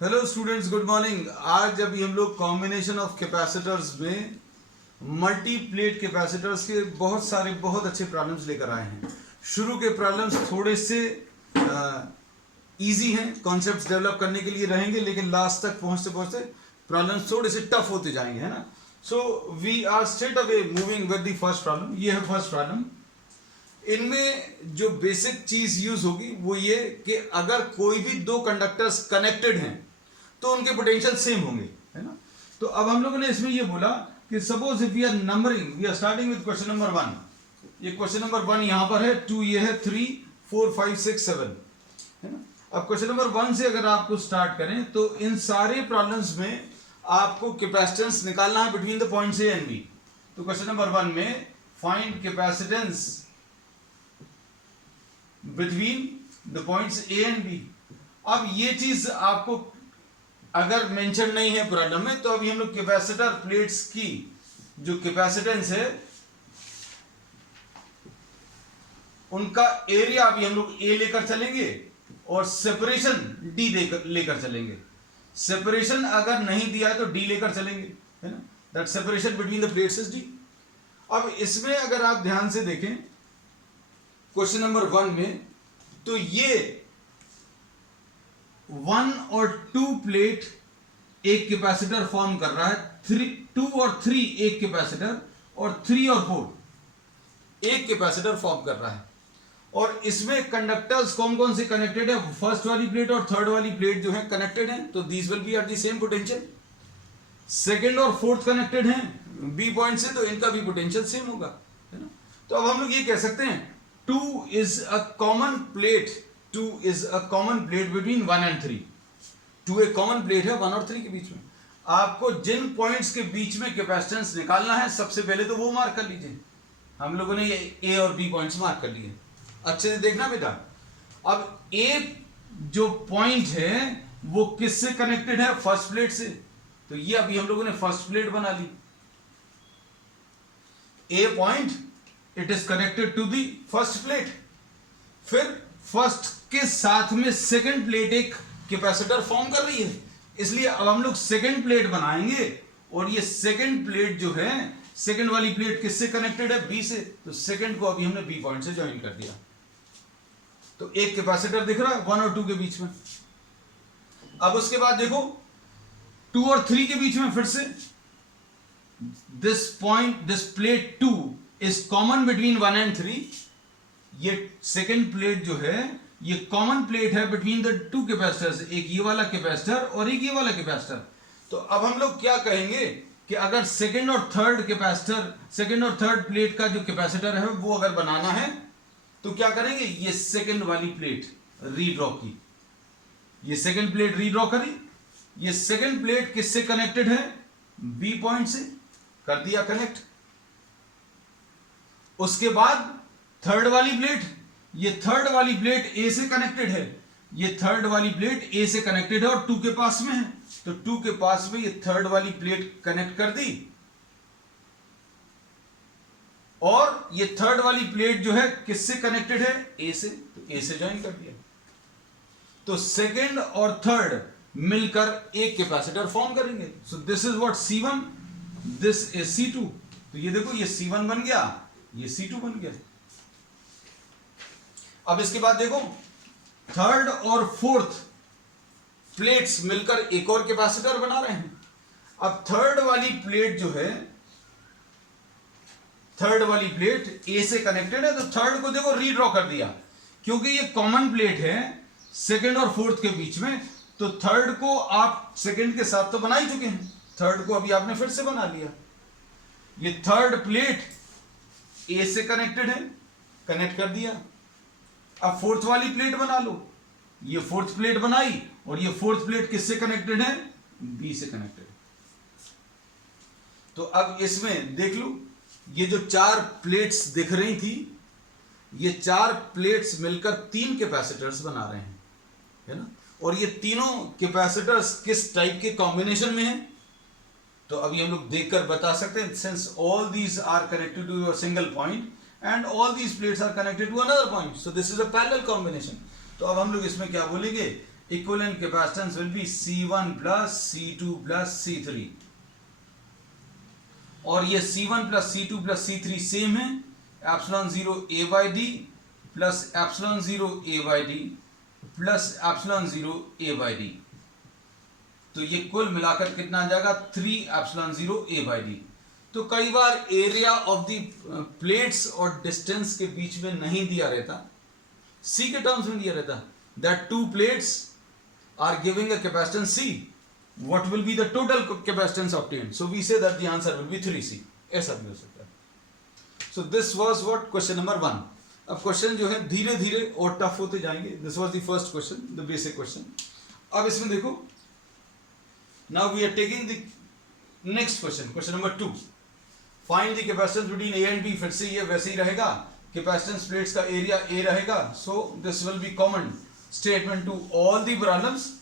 Hello students, good morning. आज अभी हम लोग कॉम्बिनेशन ऑफ कैपेसिटर्स में मल्टी प्लेट कैपेसिटर्स के बहुत अच्छे प्रॉब्लम्स लेकर आए हैं। शुरू के प्रॉब्लम्स थोड़े से इजी हैं, कॉन्सेप्ट्स डेवलप करने के लिए रहेंगे, लेकिन लास्ट तक पहुंचते पहुंचते प्रॉब्लम्स थोड़े से टफ होते जाएंगे, है ना। So we are straight away moving with the first problem. ये है फर्स्ट प्रॉब्लम। इनमें जो बेसिक चीज यूज होगी वो ये कि अगर कोई भी दो कंडक्टर्स कनेक्टेड हैं तो उनके पोटेंशियल सेम होंगे, है ना। तो अब हम लोगों ने इसमें ये बोला कि suppose if we are numbering, we are starting with question number 1। ये क्वेश्चन नंबर 1 यहां पर है, 2 ये है, 3 4 5 6 7, है ना। अब क्वेश्चन नंबर 1 से अगर आपको स्टार्ट करें तो इन सारे प्रॉब्लम्स में आपको कैपेसिटेंस निकालना है between the points A and B. तो क्वेश्चन नंबर 1 में find capacitance between the points A and B. अब ये चीज आपको अगर मेंशन नहीं है प्रॉब्लम में, तो अभी हम लोग कैपेसिटर प्लेट्स की जो कैपेसिटेंस है उनका एरिया अभी हम लोग ए लेकर चलेंगे और सेपरेशन डी लेकर चलेंगे। सेपरेशन अगर नहीं दिया है तो डी लेकर चलेंगे, है ना। That separation between the plates is D. अब इसमें अगर आप ध्यान से देखें क्वेश्चन नंबर 1 में, तो ये 1 और 2 प्लेट एक कैपेसिटर फॉर्म कर रहा है, 2 और 3 एक कैपेसिटर, और 3 और 4 एक कैपेसिटर फॉर्म कर रहा है। और इसमें कंडक्टर्स कौन कौन से कनेक्टेड है? फर्स्ट वाली प्लेट और थर्ड वाली प्लेट जो है कनेक्टेड है, तो these will be at the same potential. Second और फोर्थ कनेक्टेड हैं बी पॉइंट से, तो इनका भी पोटेंशियल सेम होगा, है ना। तो अब हम लोग ये कह सकते हैं 2 is a common plate, 2 is a common plate between 1 and 3। 2 एक कॉमन प्लेट है 1 और 3 के बीच में। आपको जिन पॉइंट्स के बीच में कैपेसिटेंस निकालना है सबसे पहले तो वो मार्क कर लीजिए। हम लोगों ने ये ए और बी पॉइंट्स मार्क कर लिए, अच्छे से देखना बेटा। अब ए जो पॉइंट है वो किससे कनेक्टेड है? फर्स्ट प्लेट से। तो ये अभी हम लोगों ने फर्स्ट प्लेट बना ली। A point, it is connected to the first plate. फिर फर्स्ट के साथ में सेकंड प्लेट एक कैपेसिटर फॉर्म कर रही है, इसलिए अब हम लोग सेकंड प्लेट बनाएंगे। और ये सेकंड प्लेट जो है, सेकंड वाली प्लेट किससे कनेक्टेड है? बी से। तो सेकंड को अभी हमने बी पॉइंट से ज्वाइन कर दिया। तो एक कैपेसिटर दिख रहा है 1 और 2 के बीच में। अब उसके बाद देखो 2 और 3 के बीच में फिर से this point, this plate 2 is common between 1 and 3। ये सेकेंड प्लेट जो है ये कॉमन प्लेट है बिटवीन द 2 कैपेसिटर्स, एक ये वाला कैपेसिटर और एक ये वाला कैपेसिटर। तो अब हम लोग क्या कहेंगे कि अगर सेकेंड और थर्ड कैपेसिटर, सेकेंड और थर्ड प्लेट का जो कैपेसिटर है वो अगर बनाना है तो क्या करेंगे? ये सेकेंड वाली प्लेट रीड्रॉ की, ये सेकेंड प्लेट रीड्रॉ करी। ये सेकेंड प्लेट किससे कनेक्टेड है? बी पॉइंट से, कर दिया कनेक्ट। उसके बाद थर्ड वाली प्लेट, ये थर्ड वाली प्लेट ए से कनेक्टेड है, ये थर्ड वाली प्लेट ए से कनेक्टेड है और 2 के पास में है, तो 2 के पास में ये थर्ड वाली प्लेट कनेक्ट कर दी। और ये थर्ड वाली प्लेट जो है किससे कनेक्टेड है? ए से, तो ए से ज्वाइन कर दिया। तो सेकेंड और थर्ड मिलकर एक कैपेसिटर फॉर्म करेंगे। So this is what C1, this is C2। तो ये देखो ये C1 बन गया, ये C2 बन गया। अब इसके बाद देखो थर्ड और फोर्थ प्लेट्स मिलकर एक और कैपेसिटर बना रहे हैं। अब थर्ड वाली प्लेट जो है, थर्ड वाली प्लेट ए से कनेक्टेड है, तो थर्ड को देखो रीड्रॉ कर दिया, क्योंकि ये कॉमन प्लेट है सेकंड और फोर्थ के बीच में। तो थर्ड को आप सेकंड के साथ तो बना ही चुके हैं, थर्ड को अभी आपने फिर से बना लिया। ये थर्ड प्लेट ए से कनेक्टेड है, कनेक्ट कर दिया। अब फोर्थ वाली प्लेट बना लो, ये फोर्थ प्लेट बनाई, और ये फोर्थ प्लेट किससे कनेक्टेड है? बी से कनेक्टेड। तो अब इसमें देख लो, ये जो 4 प्लेट्स दिख रही थी, ये 4 प्लेट्स मिलकर 3 कैपेसिटर्स बना रहे हैं, है ना। और ये तीनों कैपेसिटर्स किस टाइप के कॉम्बिनेशन में हैं? तो अभी हम लोग देखकर बता सकते हैं, since all these are connected to your single point and all these plates are connected to another point, so this is a parallel combination। तो अब हम लोग इसमें क्या बोलेंगे? Equivalent capacitance will be C1 plus C2 plus C3, और ये C1 plus C2 plus C3 same है, epsilon 0 A by D plus epsilon 0 A by D plus epsilon 0 A by D, तो ये कुल मिलाकर कितना आ जाएगा 3 एप्सिलॉन 0 A बाई डी। तो कई बार एरिया ऑफ द प्लेट्स और डिस्टेंस के बीच में नहीं दिया रहता, C के टर्म्स में दिया रहता, that two plates are giving a capacitance C, what will be the total capacitance obtained, so we say that the answer will be 3C, ऐसा भी हो सकता है। So this was what question number 1। अब question जो है धीरे धीरे और टफ होते जाएंगे। This was the first question, the basic question. अब इसमें देखो, now we are taking the next question, question number 2। Find the capacitance between A and B. फिर से ये वैसे ही रहेगा, कैपेसिटेंस प्लेट्स का एरिया ए रहेगा, so this will be common statement to all the problems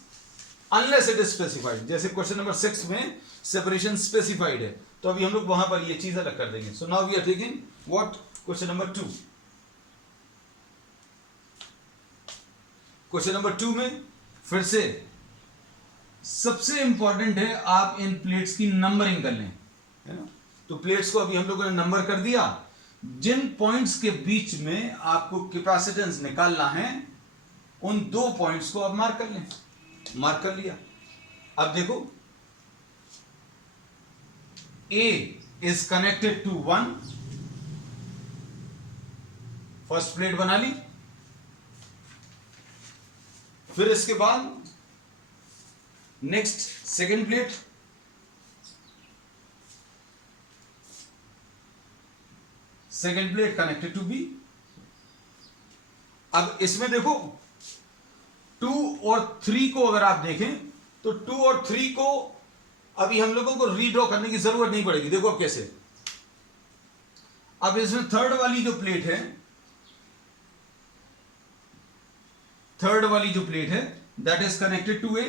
unless it is specified. जैसे question number 6 में separation specified है, तो अभी हम लोग वहां पर ये चीज अलग कर देंगे। So now we are taking what, question number 2। Question number 2 में फिर से सबसे इंपॉर्टेंट है आप इन प्लेट्स की नंबरिंग कर लें, है ना। तो प्लेट्स को अभी हम लोगों ने नंबर कर दिया। जिन पॉइंट्स के बीच में आपको कैपेसिटेंस निकालना है, उन 2 पॉइंट्स को आप मार्क कर लें। मार्क कर लिया। अब देखो, A is connected to 1, first plate बना ली। फिर इसके बाद next second plate, second plate connected to B। अब इसमें देखो 2 और 3 को अगर आप देखें तो 2 और 3 को अभी हम लोगों को रीड्रॉ करने की जरूरत नहीं पड़ेगी। देखो अब कैसे, अब इसमें थर्ड वाली जो प्लेट है, थर्ड वाली जो प्लेट है that is connected to A,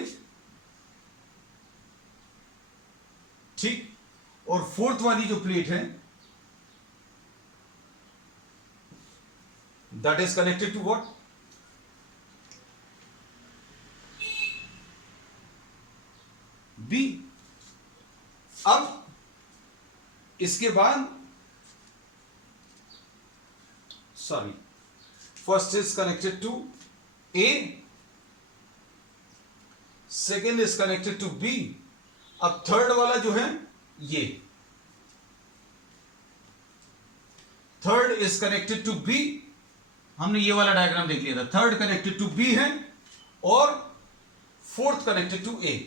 ठीक। और फोर्थ वाली जो प्लेट है that is connected to what, B। अब इसके बाद sorry, first is connected to A, second is connected to B। अब थर्ड वाला जो है ये, third is connected to B। हमने ये वाला डायग्राम देख लिया था, थर्ड कनेक्टेड टू B है और फोर्थ कनेक्टेड टू A।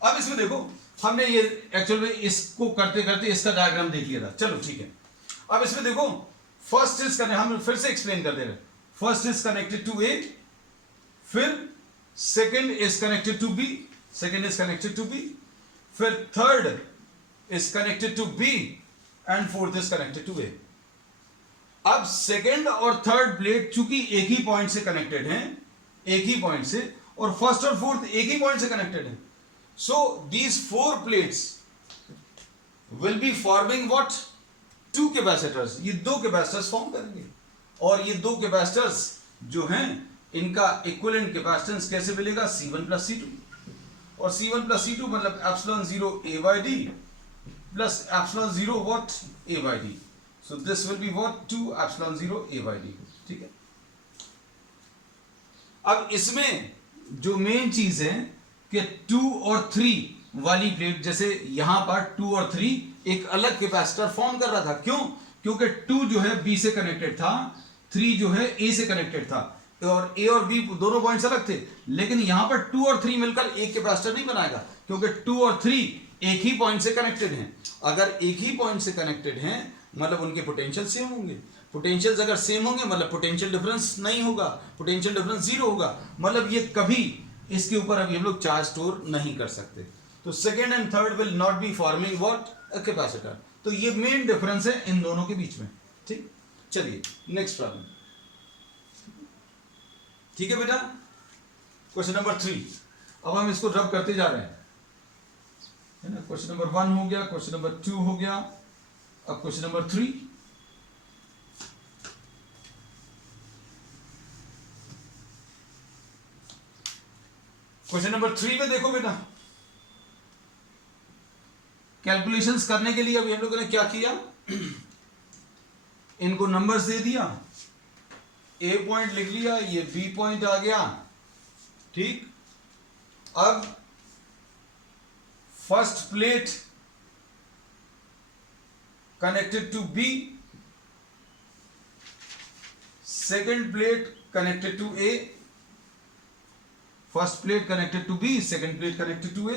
अब इसमें देखो, हमने ये एक्चुअल में इसको करते करते इसका डायग्राम देख लिया था, चलो ठीक है। अब इसमें देखो, फर्स्ट इज कनेक्टेड, हम फिर से एक्सप्लेन कर दे रहे, first is connected to A, फिर second is connected to B, second is connected to B, फिर third is connected to B and fourth is connected to A। अब सेकेंड और थर्ड प्लेट चूंकि एक ही पॉइंट से कनेक्टेड हैं, एक ही point से, और फर्स्ट और फोर्थ एक ही पॉइंट से कनेक्टेड है, so these 4 plates will be forming what, 2 capacitors। ये 2 capacitors फॉर्म करेंगे, और ये 2 capacitors जो हैं इनका इक्विवेलेंट कैपेसिटेंस कैसे मिलेगा, C1 प्लस C2, और C1 प्लस C2 मतलब epsilon 0 A by D plus epsilon 0 what, A by D. So this will be what, 2 epsilon 0 A by D, ठीक है। अब इसमें जो मेन चीज है कि 2 और 3 वाली प्लेट, जैसे यहां पर 2 और 3 एक अलग कैपेसिटर फॉर्म कर रहा था, क्यों, क्योंकि 2 जो है B से कनेक्टेड था, 3 जो है A से कनेक्टेड था, और A और B दोनों पॉइंट्स अलग थे। लेकिन यहां पर 2 और 3 मिलकर एक कैपेसिटर नहीं बनाएगा, क्योंकि 2 और 3 एक ही पॉइंट से कनेक्टेड हैं। अगर एक ही पॉइंट से कनेक्टेड हैं मतलब उनके पोटेंशियल सेम होंगे, पोटेंशियल्स अगर सेम होंगे मतलब पोटेंशियल डिफरेंस नहीं होगा, पोटेंशियल डिफरेंस 0 होगा, मतलब ये कभी इसके ऊपर अभी हम लोग चार्ज स्टोर नहीं कर सकते। तो second and third will not be forming what, a capacitor. तो ये मेन डिफरेंस है इन दोनों के बीच में, ठीक। चलिए नेक्स्ट प्रॉब्लम, ठीक है बेटा, क्वेश्चन नंबर 3। अब हम इसको रब करते जा रहे हैं, है ना। क्वेश्चन नंबर 1 हो गया, क्वेश्चन नंबर 2 हो गया, अब क्वेश्चन नंबर 3। क्वेश्चन नंबर 3 में देखो बेटा, कैलकुलेशंस करने के लिए अभी हम लोगों ने क्या किया, इनको नंबर्स दे दिया, ए पॉइंट लिख लिया, ये बी पॉइंट आ गया, ठीक। अब first plate connected to B, second plate connected to A, first plate connected to B, second plate connected to A,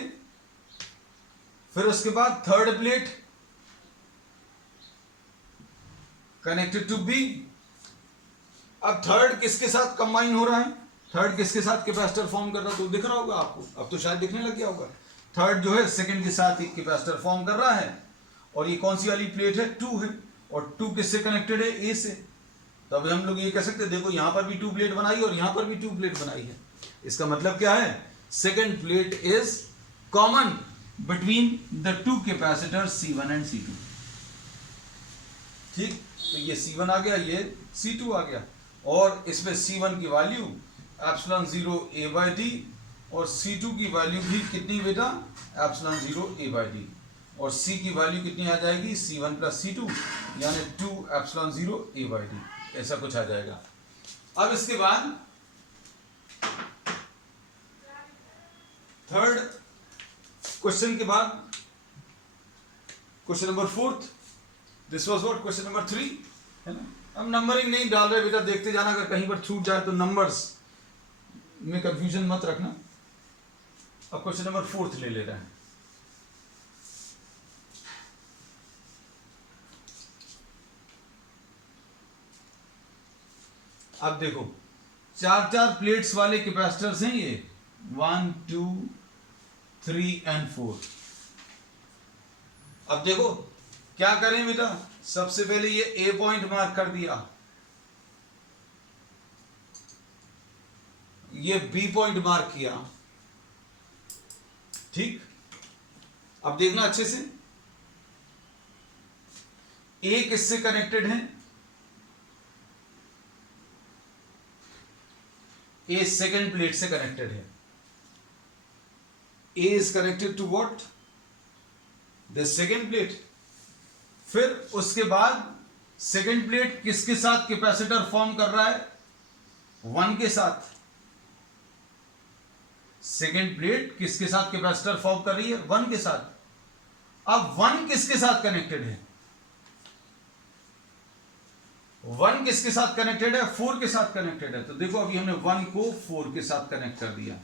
फिर उसके बाद third plate connected to B. अब थर्ड किसके साथ कंबाइन हो रहा है, थर्ड किसके साथ कैपेसिटर फॉर्म कर रहा है, तो दिख रहा होगा आपको, अब तो शायद दिखने लग गया होगा। थर्ड जो है सेकंड के साथ ही कैपेसिटर फॉर्म कर रहा है, और ये कौन सी वाली प्लेट है, 2 है, और 2 किससे कनेक्टेड है, ए से। तो अब हम लोग ये कह सकते हैं, देखो यहां पर भी 2 प्लेट बनाई और यहां पर भी 2 प्लेट बनाई है। इसका मतलब क्या है, second plate is common between the 2 capacitor C1 and C2, ठीक। तो ये C1 आ गया, ये C2 आ गया, और इसमें C1 की वैल्यू एप्सिलॉन 0 A/D, और C2 की वैल्यू भी कितनी बेटा, एप्सिलॉन 0 A/D, और C की वैल्यू कितनी आ जाएगी, C1 प्लस C2 यानी 2 एप्सिलॉन 0 A/D, ऐसा कुछ आ जाएगा। अब इसके बाद थर्ड क्वेश्चन के बाद question number 4, this was what, question number 3 है ना। अब नंबरिंग नहीं डाल रहे बेटा, देखते जाना, अगर कहीं पर छूट जाए तो नंबर्स में कंफ्यूजन मत रखना। अब क्वेश्चन नंबर 4 ले रहे हैं। अब देखो 4 प्लेट्स वाले कैपेसिटर्स हैं ये, 1 2 3 एंड 4। अब देखो क्या करें बेटा, सबसे पहले ये ए पॉइंट मार्क कर दिया, ये बी पॉइंट मार्क किया, ठीक। अब देखना अच्छे से, ए किससे कनेक्टेड है, ए सेकेंड प्लेट से कनेक्टेड है, A is connected to what, the second plate. फिर उसके बाद सेकेंड प्लेट किसके साथ कैपेसिटर फॉर्म कर रहा है, 1 के साथ। सेकेंड प्लेट किसके साथ कैपेसिटर फॉर्म कर रही है, 1 के साथ। अब 1 किसके साथ कनेक्टेड है, 1 किसके साथ कनेक्टेड है, 4 के साथ कनेक्टेड है। तो देखो अभी हमने 1 को 4 के साथ कनेक्ट कर दिया,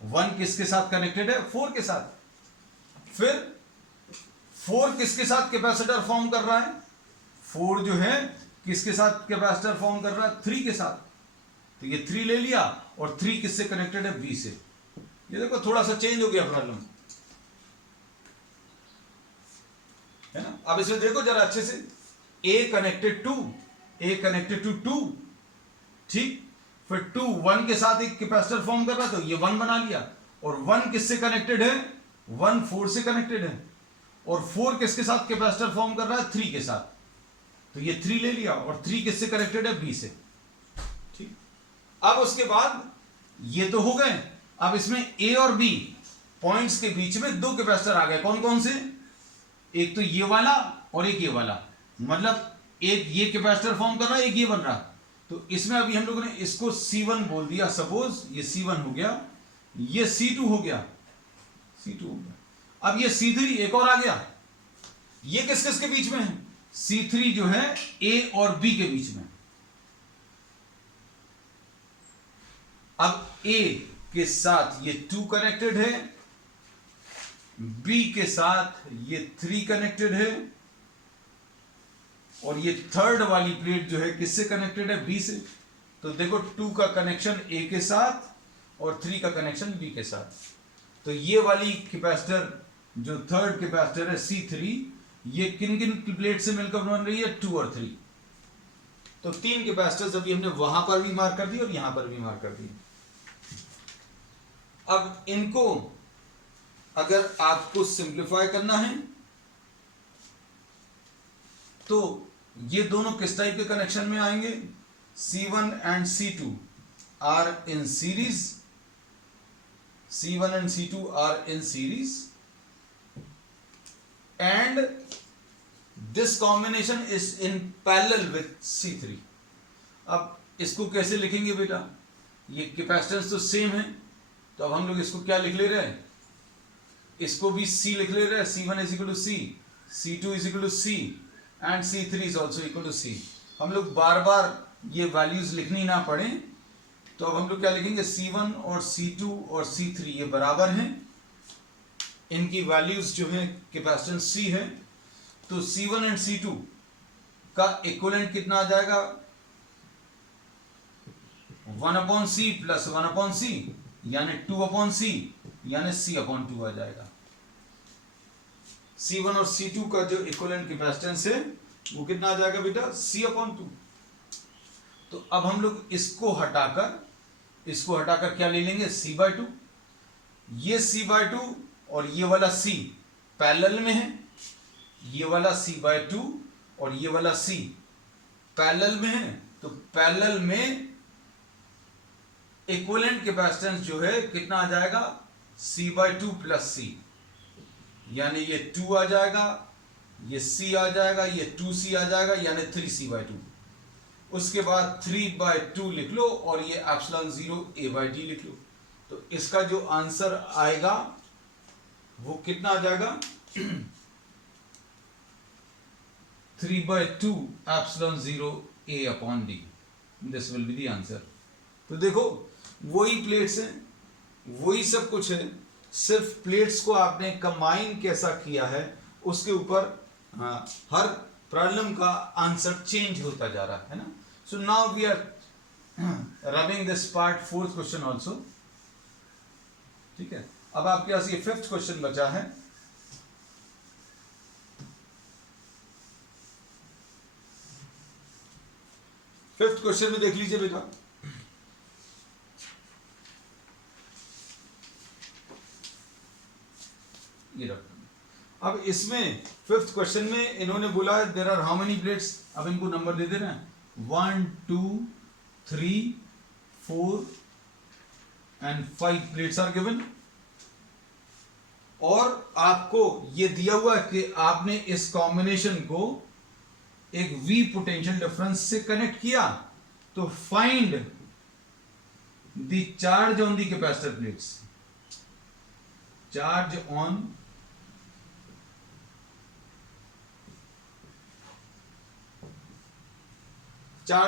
1 किसके साथ कनेक्टेड है, 4 के साथ। फिर 4 किसके साथ कैपेसिटर फॉर्म कर रहा है, 4 जो है किसके साथ कैपेसिटर फॉर्म कर रहा है, 3 के साथ। तो ये 3 ले लिया, और 3 किससे कनेक्टेड है, B से। ये देखो थोड़ा सा चेंज हो गया प्रॉब्लम, है ना। अब इसमें देखो जरा अच्छे से, A कनेक्टेड टू 2, ठीक। फिर 2 1 के साथ एक कैपेसिटर फॉर्म कर रहा है, तो ये 1 बना लिया, और 1 किससे कनेक्टेड है, 1 4 से कनेक्टेड है, और 4 किसके साथ कैपेसिटर फॉर्म कर रहा है, 3 के साथ। तो ये 3 ले लिया, और 3 किससे कनेक्टेड है, B से, ठीक। अब उसके बाद ये तो हो गए। अब इसमें A और B पॉइंट्स के बीच में 2 कैपेसिटर आ गए, कौन कौन से, एक तो ये वाला और एक ये वाला, मतलब एक ये कैपेसिटर फॉर्म कर रहा है, एक ये बन रहा। तो इसमें अभी हम लोगों ने इसको C1 बोल दिया, सपोज ये C1 हो गया, ये C2 हो गया, अब ये C3 एक और आ गया, ये किस किस के बीच में है, C3 जो है A और B के बीच में। अब A के साथ ये 2 कनेक्टेड है, B के साथ ये 3 कनेक्टेड है, और ये थर्ड वाली प्लेट जो है किससे कनेक्टेड है, B से। तो देखो 2 का कनेक्शन A के साथ और 3 का कनेक्शन B के साथ। तो ये वाली कैपेसिटर जो थर्ड कैपेसिटर है C3, ये किन किन प्लेट से मिलकर बन रही है, 2 और 3। तो 3 कैपेसिटर्स अभी हमने वहां पर भी मार्क कर दी और यहां पर भी मार्क कर दी। अब इनको अगर आपको सिंप्लीफाई करना है तो ये दोनों किस टाइप के कनेक्शन में आएंगे, C1 and C2 are in series C1 and C2 are in series and this combination is in parallel with C3. अब इसको कैसे लिखेंगे बेटा? ये कैपेसिटेंस तो सेम है, तो अब हम लोग इसको क्या लिख ले रहे हैं? इसको भी C लिख ले रहे हैं. C1 is equal to C, C2 is equal to C and C3 is also equal to C. हम लोग बार बार ये वैल्यूज लिखनी ना पड़े, तो अब हम लोग क्या लिखेंगे? C1 और C2 और C3 ये बराबर हैं, इनकी वैल्यूज जो है कैपेसिटेंस C है, तो C1 एंड C2 का इक्विवेलेंट कितना आ जाएगा? 1/C प्लस 1/C यानी 2/C यानी C/2 आ जाएगा. C1 और C2 का जो इक्विवेलेंट कैपेसिटेंस है वो कितना आ जाएगा बेटा? C/2. तो अब हम लोग इसको हटाकर क्या ले लेंगे? C/2. ये C/2 और ये वाला C पैरेलल में है, ये वाला C/2 और ये वाला C पैरेलल में है, तो पैरेलल में इक्विवेलेंट कैपेसिटेंस जो है कितना आ जाएगा? C/2 प्लस C यानी ये 2 आ जाएगा, ये C आ जाएगा, ये 2C आ जाएगा यानी 3C/2. उसके बाद 3/2 लिख लो और ये एप्सिलॉन 0 A/d लिख लो. तो इसका जो आंसर आएगा वो कितना आ जाएगा? 3/2 epsilon 0 A/d. This will be the answer. तो देखो वही प्लेट्स हैं, वही सब कुछ है, सिर्फ प्लेट्स को आपने कंबाइन कैसा किया है उसके ऊपर हर प्रॉब्लम का आंसर चेंज होता जा रहा है ना. So now we are rubbing this part, 4th question also. ठीक है, अब आपके पास ये 5th क्वेश्चन बचा है. फिफ्थ क्वेश्चन में देख लीजिए बेटा, ये रखो. अब इसमें 5th क्वेश्चन में इन्होंने बोला there are how many plates. अब इनको नंबर दे दे रहे हैं 1 2 3 4 एंड 5 प्लेट्स आर गिवन. और आपको ये दिया हुआ है कि आपने इस कॉम्बिनेशन को एक V पोटेंशियल डिफरेंस से कनेक्ट किया. तो find the charge on the capacitor plates. Charge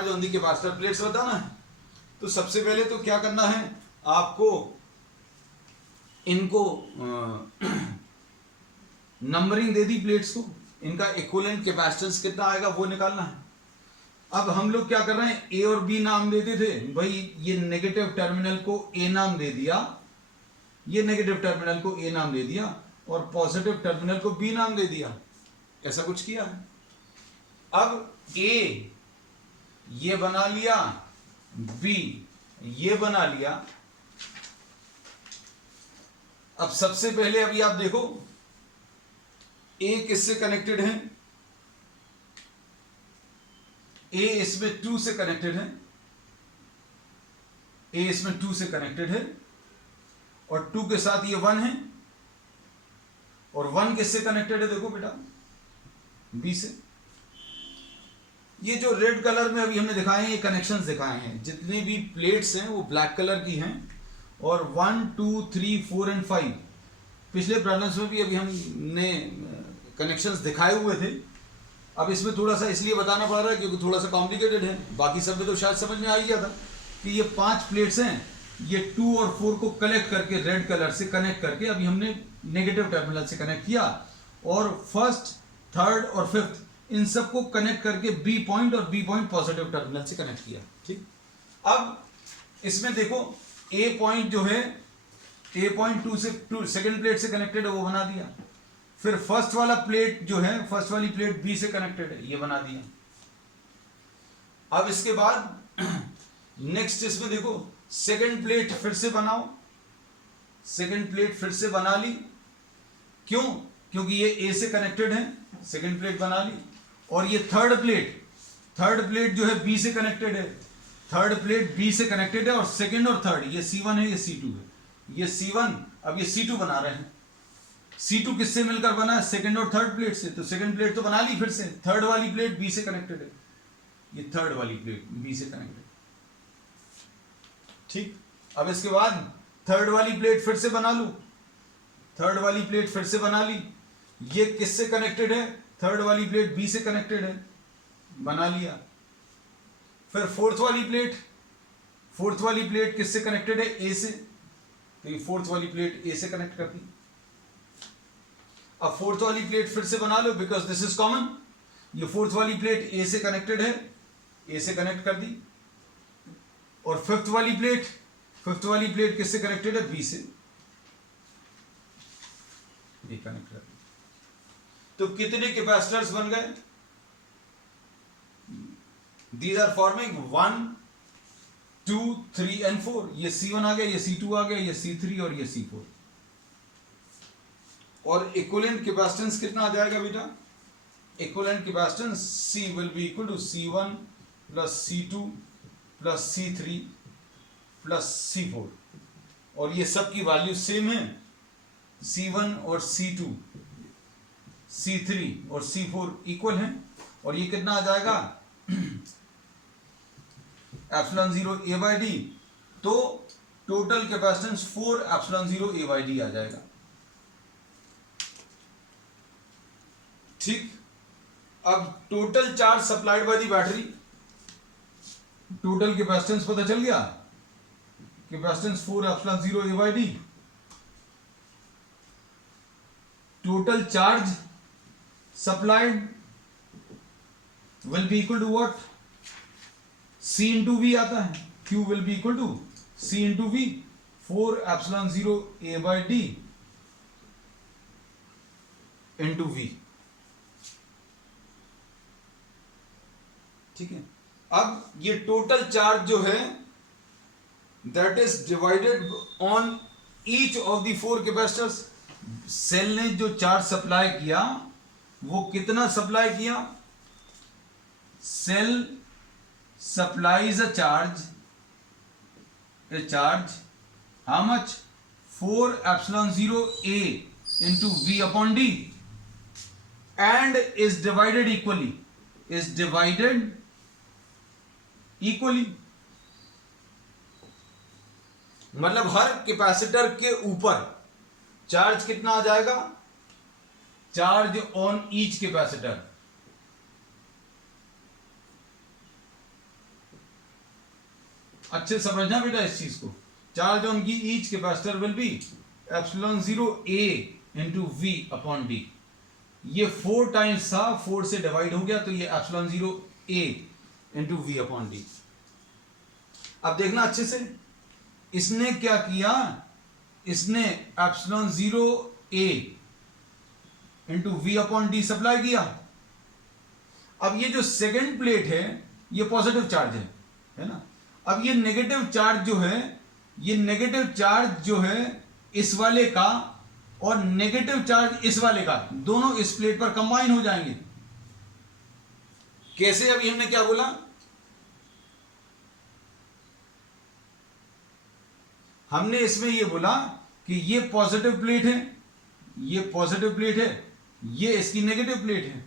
on the capacitor plates बताना है. तो सबसे पहले तो क्या करना है आपको, इनको नंबरिंग दे दी प्लेट्स को, इनका इक्विवेलेंट कैपेसिटेंस कितना आएगा वो निकालना है. अब हम लोग क्या कर रहे हैं, ए और बी नाम देते थे भाई, ये नेगेटिव टर्मिनल को ए नाम दे दिया, ये नेगेटिव टर्मिनल को ए नाम दे दिया और पॉजिटिव टर्मिनल को बी नाम दे दिया. ऐसा कुछ किया है. अब ए ये बना लिया, बी ये बना लिया. अब सबसे पहले अभी आप देखो ए किससे कनेक्टेड है? ए इसमें 2 से कनेक्टेड है, ए इसमें 2 से कनेक्टेड है और 2 के साथ ये 1 है और 1 किससे कनेक्टेड है? देखो बेटा बी से. ये जो रेड कलर में अभी हमने दिखाए हैं ये कनेक्शंस दिखाए हैं, जितनी भी प्लेट्स हैं वो ब्लैक कलर की हैं. और 1 2 3 4 एंड 5 पिछले प्रॉब्लम्स में भी अभी हमने कनेक्शंस दिखाए हुए थे. अब इसमें थोड़ा सा इसलिए बताना पड़ रहा है क्योंकि थोड़ा सा कॉम्प्लिकेटेड है. बाकी सब में तो शायद समझ में आ ही गया था कि ये 5 प्लेट्स हैं, ये 2 और 4 को कलेक्ट करके रेड कलर से कनेक्ट करके अभी हमने नेगेटिव टर्मिनल से कनेक्ट किया और 1st 3rd और 5th इन सबको कनेक्ट करके बी पॉइंट और बी पॉइंट पॉजिटिव टर्मिनल से कनेक्ट किया. ठीक. अब इसमें देखो ए पॉइंट जो है, ए पॉइंट 2 से सेकंड प्लेट से कनेक्टेड है वो बना दिया. फिर फर्स्ट वाला प्लेट जो है, फर्स्ट वाली प्लेट बी से कनेक्टेड है, ये बना दिया. अब इसके बाद नेक्स्ट इसमें देखो सेकंड प्लेट फिर से बनाओ, सेकंड प्लेट फिर से बना ली. क्यों? क्योंकि ये ए से कनेक्टेड है, सेकंड प्लेट बना ली. और ये थर्ड प्लेट जो है बी से कनेक्टेड है, थर्ड प्लेट बी से कनेक्टेड है और सेकंड और थर्ड ये C1 है, ये C2 है, ये C1, अब ये C2 बना रहे हैं। C2 किससे मिलकर बना है? सेकंड और थर्ड प्लेट से। तो सेकंड प्लेट तो बना ली, फिर से थर्ड वाली प्लेट B से कनेक्टेड है, ये थर्ड वाली प्लेट B से कनेक्टेड। ठीक, अब इसके बाद थर्ड वाली प्लेट फिर से बना लूं, थर्ड वाली प्लेट फिर से बना ली। ये किससे कनेक्टेड है? थर्ड वाली प्लेट B से कनेक्टेड है, बना लिया। फिर फोर्थ वाली प्लेट, फोर्थ वाली प्लेट किससे कनेक्टेड है? A से, तो ये फोर्थ वाली प्लेट A से कनेक्ट कर दी। अब फोर्थ वाली प्लेट फिर से बना लो, बिकॉज दिस इज कॉमन। ये फोर्थ वाली प्लेट A से कनेक्टेड है, A से कनेक्ट कर दी। और फिफ्थ वाली प्लेट, फिफ्थ वाली प्लेट किससे कनेक्टेड है? B से, ये कनेक्ट कर दी। तो कितने कैपेसिटर्स बन गए? These are forming 1, 2, 3 and 4। ये C1 आ गया, ये C2 आ गया, ये C3 और ये C4। और इक्विवेलेंट कैपेसिटेंस कितना आ जाएगा बेटा? Equivalent capacitance C will be equal to C1 plus C2 plus C3 plus C4। और ये सब की वैल्यू सेम है, C1 और C2, C3 और C4 इक्वल हैं। और ये कितना आ जाएगा? Epsilon 0 A/D। तो टोटल कैपेसिटेंस 4 एप्सिलॉन 0 A/D आ जाएगा। ठीक, अब total charge supplied by the battery, total capacitance पता चल गया। Capacitance 4 epsilon 0 A/D। Total charge supplied will be equal to what? C into V आता है, Q will be equal to C into V, 4 epsilon 0 A/D into V। ठीक है, अब ये total charge जो है that is divided on each of the 4 capacitors. Cell ने जो चार्ज सप्लाई किया वो कितना सप्लाई किया? Cell supplies a charge how much? 4 epsilon 0 A into V upon D, and is divided equally, मतलब हर कैपेसिटर के ऊपर चार्ज कितना आ जाएगा? चार्ज ऑन ईच कैपेसिटर, अच्छे समझना बेटा इस चीज को। चार्ज ऑन की each capacitor will be epsilon 0 A into V upon D। ये 4 टाइम्स था, 4 से डिवाइड हो गया, तो ये epsilon 0 A into V upon D। अब देखना अच्छे से, इसने क्या किया? इसने epsilon 0 A into V upon D supply किया। अब ये जो सेकेंड प्लेट है ये पॉजिटिव चार्ज है ना। अब ये नेगेटिव चार्ज जो है, ये नेगेटिव चार्ज जो है इस वाले का और नेगेटिव चार्ज इस वाले का, दोनों इस प्लेट पर कंबाइन हो जाएंगे। कैसे? अभी हमने क्या बोला? हमने इसमें ये बोला कि ये पॉजिटिव प्लेट है, ये पॉजिटिव प्लेट है, ये इसकी नेगेटिव प्लेट है।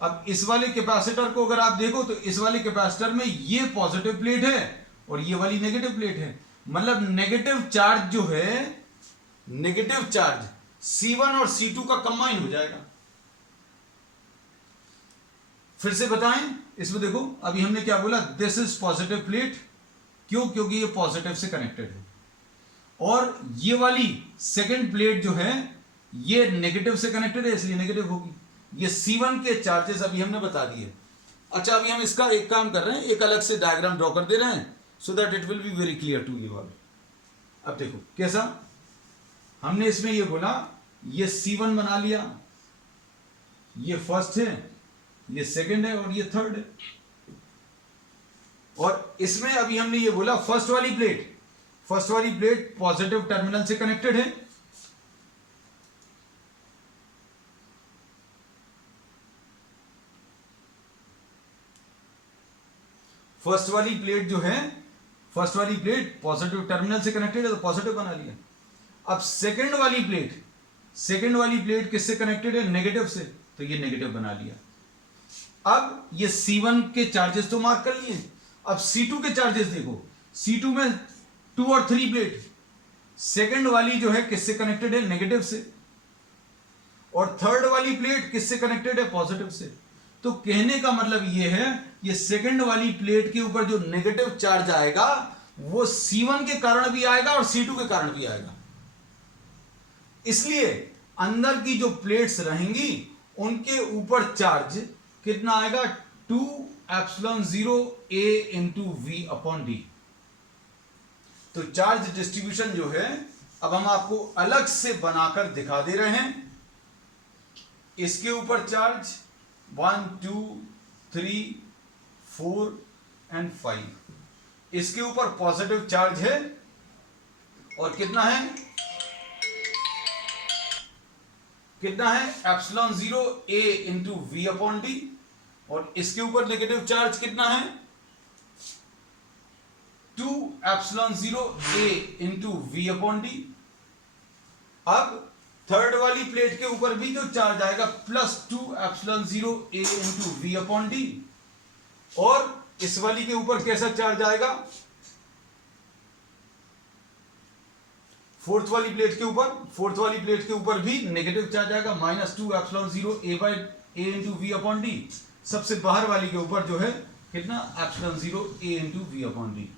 अब इस वाले कैपेसिटर को अगर आप देखो तो इस वाले कैपेसिटर में ये पॉजिटिव प्लेट है और ये वाली नेगेटिव प्लेट है। मतलब नेगेटिव चार्ज जो है, नेगेटिव चार्ज C1 और C2 का कंबाइन हो जाएगा। फिर से बताएं, इसमें देखो अभी हमने क्या बोला? This is positive plate. क्यों? क्योंकि ये पॉजिटिव से कनेक्टेड है। और ये वाली सेकेंड प्लेट जो है ये नेगेटिव से कनेक्टेड है, इसलिए नेगेटिव होगी। ये C1 के चार्जेस अभी हमने बता दिए। अच्छा, अभी हम इसका एक काम कर रहे हैं, एक अलग से डायग्राम ड्रॉ कर दे रहे हैं so that it will be very clear to you all. अब देखो कैसा, हमने इसमें ये बोला, ये C1 बना लिया, ये फर्स्ट है, ये सेकंड है और ये थर्ड है। और इसमें अभी हमने ये बोला फर्स्ट वाली प्लेट पॉजिटिव टर्मिनल से कनेक्टेड है, फर्स्ट वाली प्लेट पॉजिटिव टर्मिनल से कनेक्टेड है तो पॉजिटिव बना लिया। अब सेकंड वाली प्लेट किससे कनेक्टेड है? नेगेटिव से, तो ये नेगेटिव बना लिया। अब ये C1 के चार्जेस तो मार्क कर लिए, अब C2 के चार्जेस देखो। C2 में 2 और 3 प्लेट, सेकंड वाली जो है किससे कनेक्टेड है? नेगेटिव से, और थर्ड वाली प्लेट किससे कनेक्टेड है? पॉजिटिव से। तो कहने का मतलब ये है, ये सेकंड वाली प्लेट के ऊपर जो नेगेटिव चार्ज आएगा वो C1 के कारण भी आएगा और C2 के कारण भी आएगा। इसलिए अंदर की जो प्लेट्स रहेंगी उनके ऊपर चार्ज कितना आएगा? 2 epsilon 0 A into V upon D. तो चार्ज डिस्ट्रीब्यूशन जो है अब हम आपको अलग से बनाकर दिखा दे रहे हैं। इसके ऊपर चार्ज 1 2 3 4 एंड 5, इसके ऊपर पॉजिटिव चार्ज है और कितना है? Epsilon 0 A into V upon D, और इसके ऊपर नेगेटिव चार्ज कितना है? 2 epsilon 0 A into V upon D. अब थर्ड वाली प्लेट के ऊपर भी जो चार्ज आएगा plus 2 epsilon 0 A into V upon D, और इस वाली के ऊपर कैसा चार्ज आएगा? फोर्थ वाली प्लेट के ऊपर भी नेगेटिव चार्ज आएगा, minus 2 epsilon 0 A into V upon D. सबसे बाहर वाली के ऊपर जो है कितना? Epsilon 0 A into V upon D.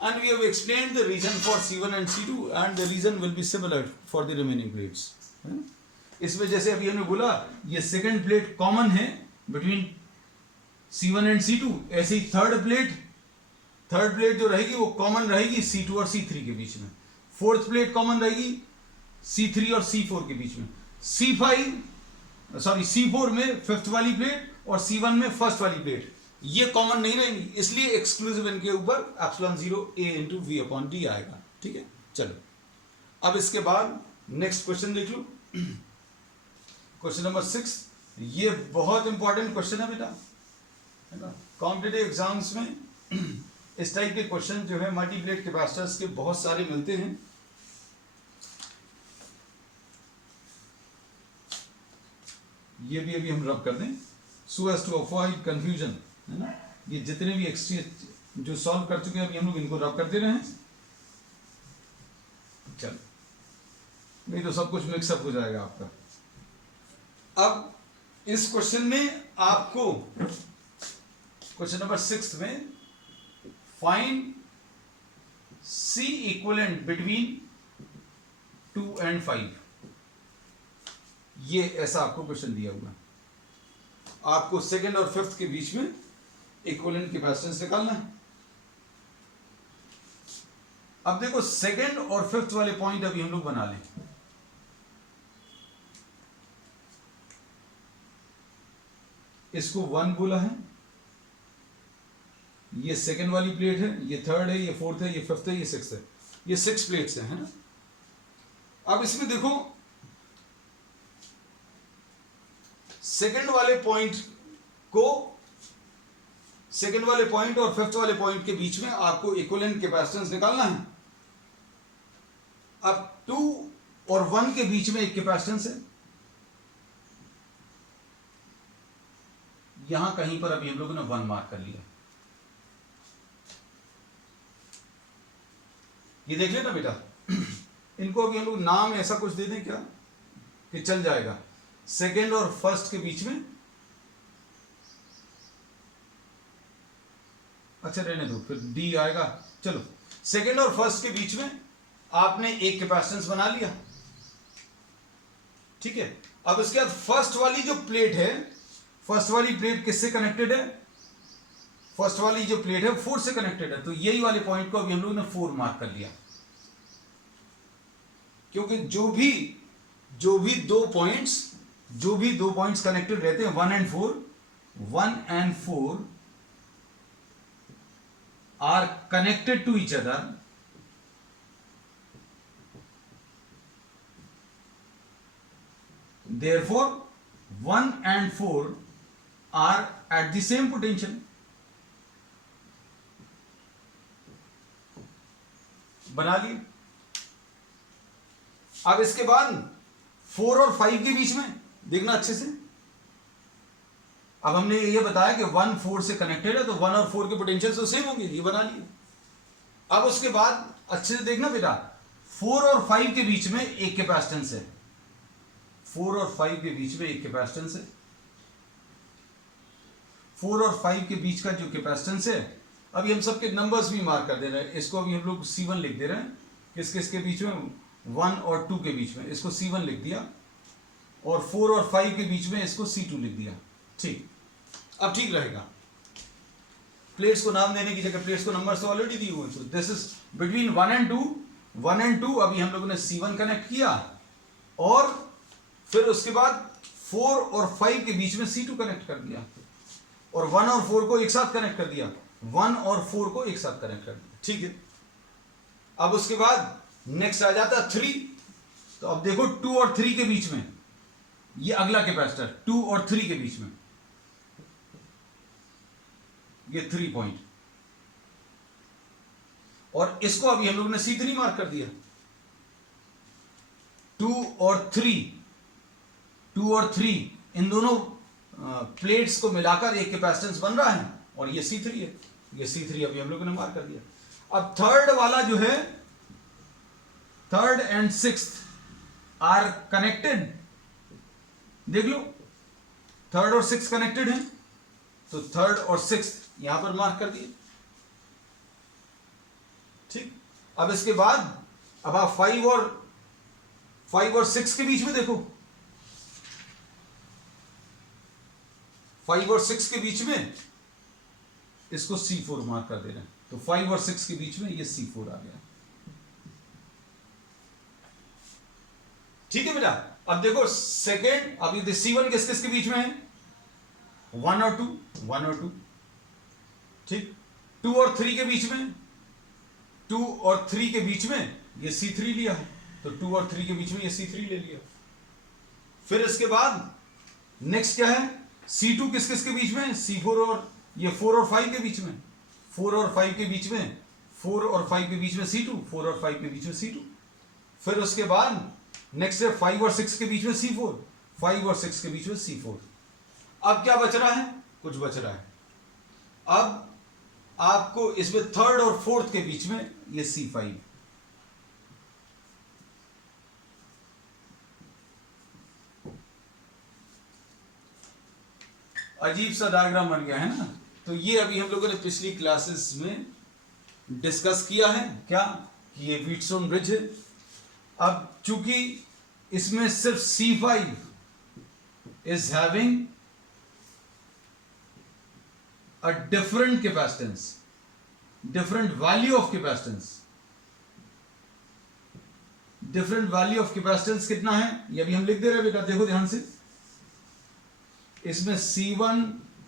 And we have explained the reason for C1 and C2 and the reason will be similar for the remaining plates. इसमें जैसे अभी हमने बोला ये सेकंड प्लेट कॉमन है बिटवीन C1 एंड C2, ऐसे ही third plate जो रहेगी वो कॉमन रहेगी C2 और C3 के बीच में। फोर्थ प्लेट कॉमन रहेगी C3 और C4 के बीच में। C4 में फिफ्थ वाली प्लेट और C1 में फर्स्ट वाली प्लेट ये कॉमन नहीं रहेंगी, इसलिए एक्सक्लूसिव इनके ऊपर epsilon 0 A into V upon D आएगा। ठीक है, चलो अब इसके बाद नेक्स्ट क्वेश्चन देख लो। क्वेश्चन नंबर 6, ये बहुत इंपॉर्टेंट क्वेश्चन है बेटा, है ना। कॉम्पिटिटिव एग्जाम्स में इस टाइप के क्वेश्चन जो है मल्टीप्लेट कैपेसिटर्स के बहुत सारे मिलते हैं। ये भी अभी हम रब कर दें so as to avoid confusion, है ना। ये जितने भी एक्सचेंज जो सॉल्व कर चुके हैं अभी हम लोग इनको रब कर दे रहे हैं। चलो, नहीं तो सब कुछ मिक्सअप हो जाएगा आपका। अब इस क्वेश्चन में आपको क्वेश्चन नंबर 6 में find C equivalent between 2 and 5, ये ऐसा आपको क्वेश्चन दिया हुआ है। आपको सेकंड और फिफ्थ के बीच में इक्विवेलेंट कैपेसिटेंस निकालना है। अब देखो सेकंड और फिफ्थ वाले पॉइंट अभी हम लोग बना लें। इसको 1 बोला है, ये सेकंड वाली प्लेट है, ये थर्ड है, ये फोर्थ है, ये फिफ्थ है, ये सिक्स्थ है, ये 6 प्लेट्स हैं, है ना। अब इसमें देखो सेकंड वाले पॉइंट और फिफ्थ वाले पॉइंट के बीच में आपको इक्विवेलेंट कैपेसिटेंस निकालना है। अब 2 और 1 के बीच में एक कैपेसिटेंस है, यहां कहीं पर अभी हम लोगों ने 1 मार्क कर लिया। ये देख लेना बेटा, इनको अभी हम लोग नाम ऐसा कुछ दे दें क्या कि चल जाएगा। सेकेंड और फर्स्ट के बीच में, अच्छा रहने दो, फिर डी आएगा। चलो, सेकेंड और फर्स्ट के बीच में आपने एक कैपेसिटेंस बना लिया, ठीक है। अब इसके बाद फर्स्ट वाली जो प्लेट है, फर्स्ट वाली प्लेट किससे कनेक्टेड है? फर्स्ट वाली जो प्लेट है 4 से कनेक्टेड है, तो यही वाले पॉइंट को अभी हम लोग ने 4 मार्क कर लिया, क्योंकि जो भी दो पॉइंट्स कनेक्टेड रहते हैं 1 and 4 are connected to each other, therefore 1 and 4 are at the same potential. बना लिए। अब इसके बाद 4 और 5 के बीच में देखना अच्छे से। अब हमने ये बताया कि 1 4 से कनेक्टेड है, तो 1 और 4 के पोटेंशियल तो सेम होंगे, ये बना लिए। अब उसके बाद अच्छे से देखना बेटा, 4 और 5 के बीच में एक कैपेसिटेंस है, 4 और 5 के बीच में एक कैपेसिटेंस है। 4 और 5 के बीच का जो कैपेसिटेंस है, अभी हम सबके नंबर्स भी मार्क कर दे रहे हैं। इसको अभी हम लोग C1 लिख दे रहे हैं, किस किस के बीच में, 1 और 2 के बीच में, इसको C1 लिख दिया, और 4 और 5 के बीच में इसको C2 लिख दिया। ठीक, अब ठीक रहेगा। प्लेट्स को नाम देने की जगह प्लेट्स को नंबर तो ऑलरेडी दी हुई, तो this is between 1 and 2, 1 and 2। अभी हम लोगों ने C1 कनेक्ट किया, और फिर उसके बाद 4 और 5 के बीच में C2 कनेक्ट कर दिया, और 1 और 4 को एक साथ कनेक्ट कर दिया, 1 और 4 को एक साथ कनेक्ट कर दिया। ठीक है, अब उसके बाद नेक्स्ट आ जाता है 3। तो अब देखो 2 और 3 के बीच में, ये अगला कैपेसिटर 2 और 3 के बीच में, ये 3 पॉइंट, और इसको अभी हम लोगों ने C3 मार्क कर दिया। 2 और 3 इन दोनों प्लेट्स को मिलाकर एक कैपेसिटेंस बन रहा है, और ये C3 है, ये C3 अभी हम लोगों ने मार्क कर दिया। अब थर्ड वाला जो है, 3rd and 6th are connected, देख लो 3rd और 6th कनेक्टेड है, तो 3rd और 6th यहां पर मार्क कर दिए। ठीक, अब इसके बाद अब आप 5 और 6 के बीच में देखो, 5 और 6 के बीच में इसको C4 मार्क कर दे रहे हैं, तो 5 और 6 के बीच में ये C4 आ गया। ठीक है बेटा, अब देखो सेकेंड, अभी C1 किस किस के बीच में है, 1 और 2। ठीक, 2 और 3 के बीच में, 2 और 3 के बीच में ये C3 लिया है, तो 2 और 3 के बीच में ये C3 ले लिया। फिर इसके बाद नेक्स्ट क्या है, C2 किस किस के बीच में, C4 और ये 4 और 5 के बीच में, 4 और 5 के बीच में, 4 और 5 के बीच में C2, 4 और 5 के बीच में C2। फिर उसके बाद नेक्स्ट है 5 और 6 के बीच में C4, 5 और 6 के बीच में C4। अब क्या बच रहा है, कुछ बच रहा है। अब आपको इसमें 3rd और 4th के बीच में ये C5, अजीब सा डायग्राम बन गया है ना। तो ये अभी हम लोगों ने पिछली क्लासेस में डिस्कस किया है, क्या कि ये व्हीटस्टोन ब्रिज है। अब चूंकि इसमें सिर्फ C5 is having a different capacitance, different value of capacitance, different value of capacitance कितना है ये अभी हम लिख दे रहे हैं बेटा, देखो ध्यान से। इसमें C1,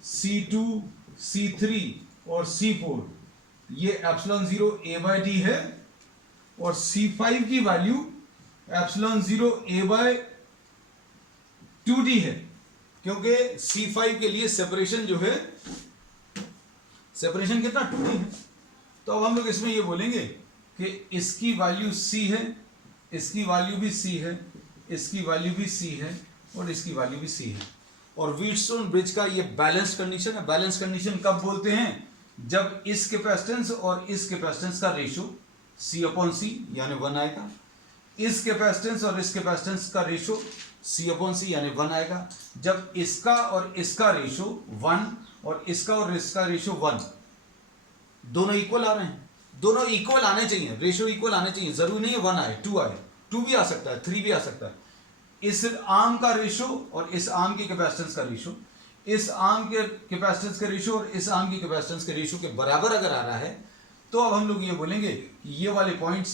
C2, C3 और C4 ये एप्सिलॉन 0 A/D है, और C5 की वैल्यू एप्सिलॉन 0 A/2D है, क्योंकि C5 के लिए सेपरेशन जो है, सेपरेशन कितना 2D है। तो अब हम लोग इसमें ये बोलेंगे कि इसकी वैल्यू C है, इसकी वैल्यू भी C है, इसकी वैल्यू भी C है, और इसकी वैल्यू भी C है। और व्हीटस्टोन ब्रिज का ये बैलेंस कंडीशन है। बैलेंस कंडीशन कब बोलते हैं, जब इस कैपेसिटेंस और इस कैपेसिटेंस का रेशो C/C यानी 1 आएगा, इस कैपेसिटेंस और इस कैपेसिटेंस का रेशो C/C यानी 1 आएगा। जब इसका और इसका रेशो 1 और इसका और इसका रेशो 1, दोनों इक्वल आ रहे हैं, दोनों इक्वल आने चाहिए, रेशो इक्वल आने चाहिए। जरूरी नहीं है 1 आए, 2 आए, 2 भी आ सकता है, 3 भी आ सकता है। इस आर्म का रेशो और इस आर्म की कैपेसिटेंस का रेशो, इस आर्म के कैपेसिटेंस के रेशो और इस आर्म की कैपेसिटेंस के रेशो के बराबर अगर आ रहा है, तो अब हम लोग ये बोलेंगे कि ये वाले पॉइंट्स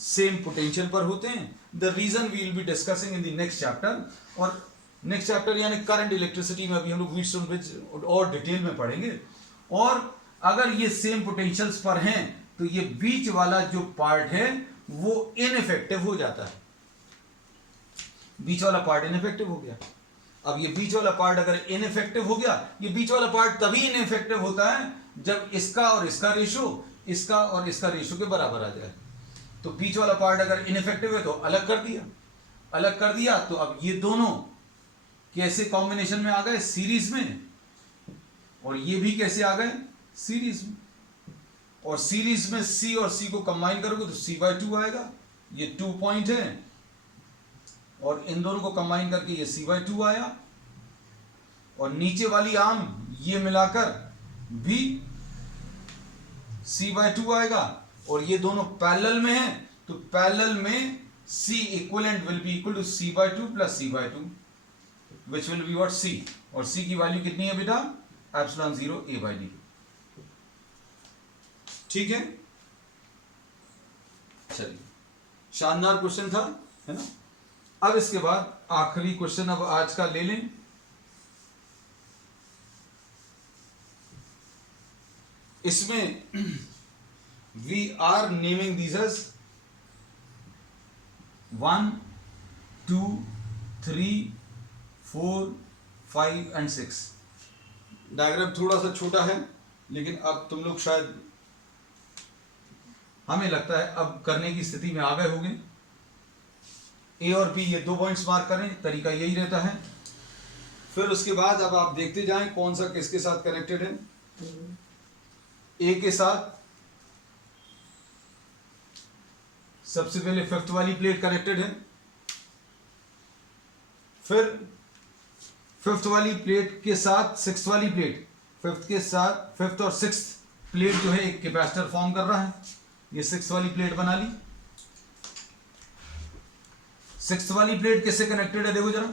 सेम पोटेंशियल पर होते हैं। The reason we will be discussing in the next chapter, और नेक्स्ट चैप्टर यानी करंट इलेक्ट्रिसिटी में अभी हम लोग व्हीटस्टोन ब्रिज और डिटेल में पढ़ेंगे। और अगर ये सेम पोटेंशियल्स पर हैं, तो ये बीच वाला जो पार्ट है वो इनइफेक्टिव हो जाता है, बीच वाला पार्ट इनइफेक्टिव हो गया। अब ये बीच वाला पार्ट अगर इनइफेक्टिव हो गया, ये बीच वाला पार्ट तभी इनइफेक्टिव होता है जब इसका और इसका रेशो, इसका और इसका रेशो के बराबर आ जाए। तो बीच वाला पार्ट अगर इनइफेक्टिव है तो अलग कर दिया, अलग कर दिया तो अब ये दोनों कैसे कॉम्बिनेशन में आ गए, सीरीज में, और ये भी कैसे आ गए, सीरीज में। और सीरीज में C और C को कंबाइन करोगे तो C/2 आएगा, ये 2 पॉइंट है, और इन दोनों को कंबाइन करके ये C/2 आया, और नीचे वाली आर्म ये मिलाकर भी C/2 आएगा, और ये दोनों पैरेलल में हैं तो पैरेलल में C equivalent will be equal to C/2 plus C/2 which will be what C, और C की वैल्यू कितनी है बेटा, ε0 a/d। ठीक है, चलिए शानदार क्वेश्चन था, है ना। अब इसके बाद आखिरी क्वेश्चन अब आज का ले लें। इसमें we are naming these as 1, 2, 3, 4, 5 and 6। Diagram थोड़ा सा छोटा है, लेकिन अब तुम लोग शायद, हमें लगता है अब करने की स्थिति में आ गए होंगे। ए और बी ये 2 पॉइंट्स मार्क करें, तरीका यही रहता है। फिर उसके बाद अब आप देखते जाएं कौन सा किसके साथ कनेक्टेड है। ए के साथ सबसे पहले 5th वाली प्लेट कनेक्टेड है, फिर 5th वाली प्लेट के साथ 6th वाली प्लेट, 5th के साथ 5th और 6th प्लेट जो है एक कैपेसिटर फॉर्म कर रहा है। ये 6th वाली प्लेट बना ली। 6th वाली प्लेट किससे कनेक्टेड है, देखो जरा,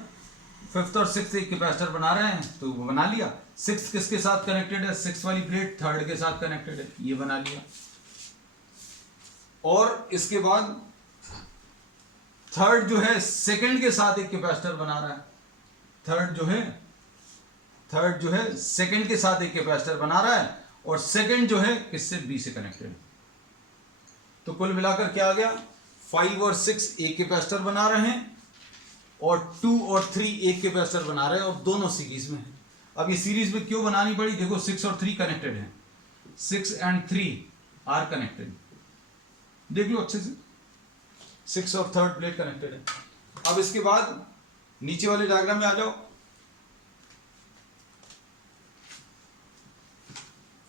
5th और 6th एक कैपेसिटर बना रहे हैं तो वो बना लिया। 6th किसके साथ कनेक्टेड है, 6th वाली प्लेट 3rd के साथ कनेक्टेड है, ये बना लिया। और इसके बाद 3rd जो है 2nd के साथ एक कैपेसिटर बना रहा है। 3rd जो है 2nd के साथ एक कैपेसिटर बना रहा है, और 2nd जो है किससे, B से कनेक्टेड है। तो कुल मिलाकर क्या आ गया, 5 और 6 एक कैपेसिटर बना रहे हैं, और 2 और 3 एक कैपेसिटर बना रहे हैं, और दोनों सीरीज में है। अब ये सीरीज में क्यों बनानी पड़ी, देखो 6 और 3 कनेक्टेड हैं, 6 and 3 आर कनेक्टेड। देख लो अच्छे से, 6 और 3rd प्लेट कनेक्टेड है। अब इसके बाद नीचे वाले डायग्राम में आ जाओ।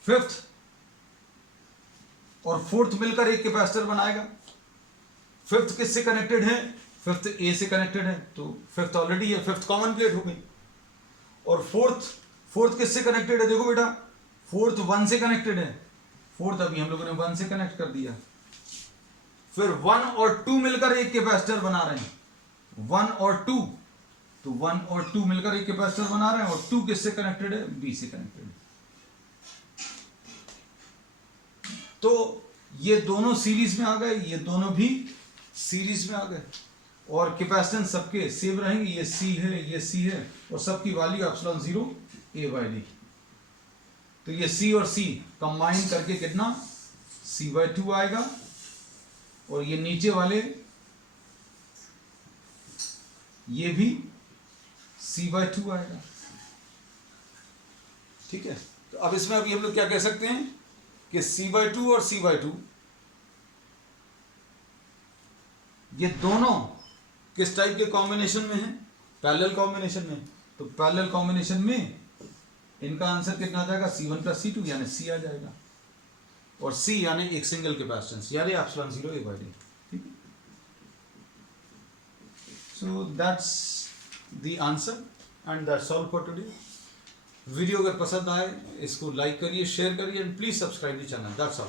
5th और 4th मिलकर एक कैपेसिटर बनाएगा। 5th किससे कनेक्टेड है, 5th ए से कनेक्टेड है, तो 5th ऑलरेडी है, 5th कॉमन प्लेट हो गई। और 4th किससे कनेक्टेड है, देखो बेटा, 4th 1 से कनेक्टेड है, 4th अभी हम लोगों ने 1 से कनेक्ट कर दिया। फिर 1 और 2 मिलकर एक कैपेसिटर बना रहे हैं, 1 और 2, तो 1 और 2 मिलकर एक कैपेसिटर बना रहे हैं, और 2 किससे कनेक्टेड है, बी से कनेक्टेड है। तो ये दोनों सीरीज में आ गए, ये दोनों भी सीरीज में आ गए, और कैपेसिटेंस सबके सेम रहेंगे। ये C है, ये C है, और सबकी वैल्यू ε0 a/d। तो ये C और C कंबाइन करके कितना, C/2 आएगा, और ये नीचे वाले ये भी C/2 आएगा। ठीक है, तो अब इसमें अभी हम लोग क्या कह सकते हैं कि C/2 और C/2 ये दोनों किस टाइप के कॉम्बिनेशन में है, पैरेलल कॉम्बिनेशन में। तो पैरेलल कॉम्बिनेशन में इनका आंसर कितना आ जाएगा, C1 + C2 यानी C आ जाएगा, और C यानी एक सिंगल कैपेसिटेंस यानी ε0 a/d। ठीक है, so that's the answer and that's all for today. Video अगर पसंद आए इसको लाइक करिए, शेयर करिए, and please subscribe the channel. That's all.